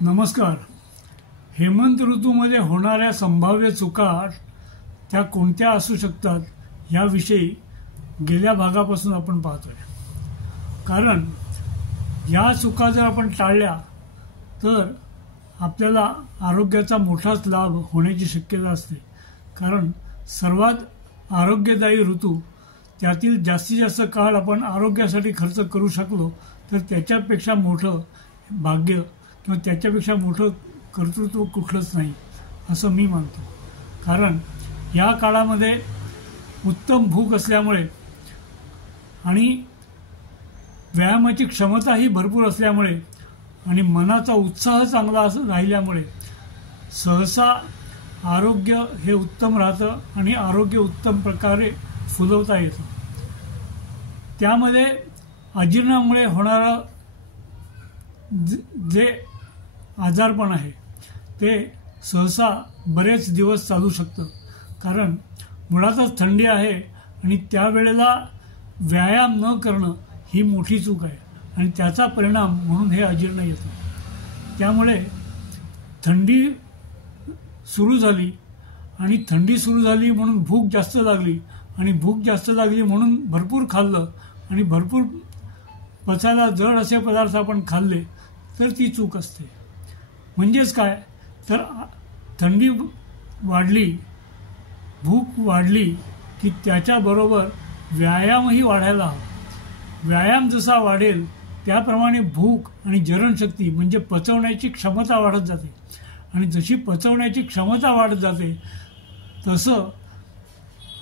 नमस्कार। हेमंत ऋतूमध्ये होणाऱ्या संभाव्य चुका त्या कोणत्या असू शकतात याविषयी गेल्या भागापासून आपण पाहतोय। कारण या चुका जर आपण टाळल्या तर आपल्याला आरोग्याचा मोठाच लाभ होण्याची शक्यता असते। कारण सर्वात आरोग्यदायी ऋतू त्यातील जास्तीत जास्त काळ आपण आरोग्यासाठी खर्च करू शकलो तर त्याच्यापेक्षा मोठं भाग्य किंवा त्याच्यापेक्षा मोठं कर्तृत्व कुठलंच नाही असं मी मानतो। कारण या काळामध्ये उत्तम भूक असल्यामुळे आणि व्यायामाची क्षमताही भरपूर असल्यामुळे आणि मनाचा उत्साह चांगला राहिल्यामुळे सहसा आरोग्य हे उत्तम राहतं आणि आरोग्य उत्तम प्रकारे फुलवता येतं। त्यामध्ये अजीर्णामुळे होणारं जे आजारपण आहे ते सहसा बरेच दिवस चालू शकतं। कारण मुळातच थंडी आहे आणि त्यावेळेला व्यायाम न करणं ही मोठी चूक आहे आणि त्याचा परिणाम म्हणून हे अजीर्ण येतं। त्यामुळे थंडी सुरू झाली आणि थंडी सुरू झाली म्हणून भूक जास्त लागली आणि भूक जास्त लागली म्हणून भरपूर खाल्लं आणि भरपूर पचायला जड असे पदार्थ आपण खाल्ले तर ती चूक असते। म्हणजेच काय तर थंडी वाढली, भूक वाढली की त्याच्याबरोबर व्यायामही वाढायला हवा। व्यायाम जसा वाढेल त्याप्रमाणे भूक आणि जरणशक्ती म्हणजे पचवण्याची क्षमता वाढत जाते आणि जशी पचवण्याची क्षमता वाढत जाते तसं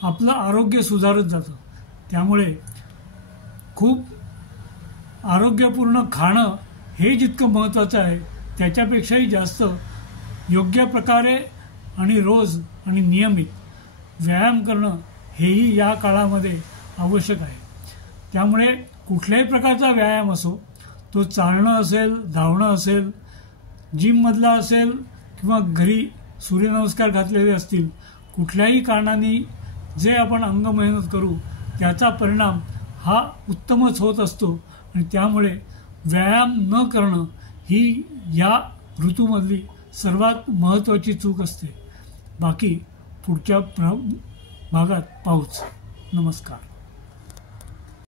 आपलं आरोग्य सुधारत जातं। त्यामुळे खूप आरोग्यपूर्ण खाणं हे जितकं महत्त्वाचं आहे त्याच्यापेक्षाही जास्त योग्य प्रकारे आणि रोज आणि नियमित व्यायाम करणं हेही या काळामध्ये आवश्यक आहे। त्यामुळे कुठल्याही प्रकारचा व्यायाम असो, तो चालणं असेल, धावणं असेल, जिममधला असेल किंवा घरी सूर्यनमस्कार घातलेले असतील, कुठल्याही कारणाने जे आपण अंग मेहनत करू त्याचा परिणाम हा उत्तमच होत असतो आणि त्यामुळे व्यायाम न करणं ही या ऋतूमधली सर्वात महत्त्वाची चूक असते। बाकी पुढच्या भागात पाहूच। नमस्कार।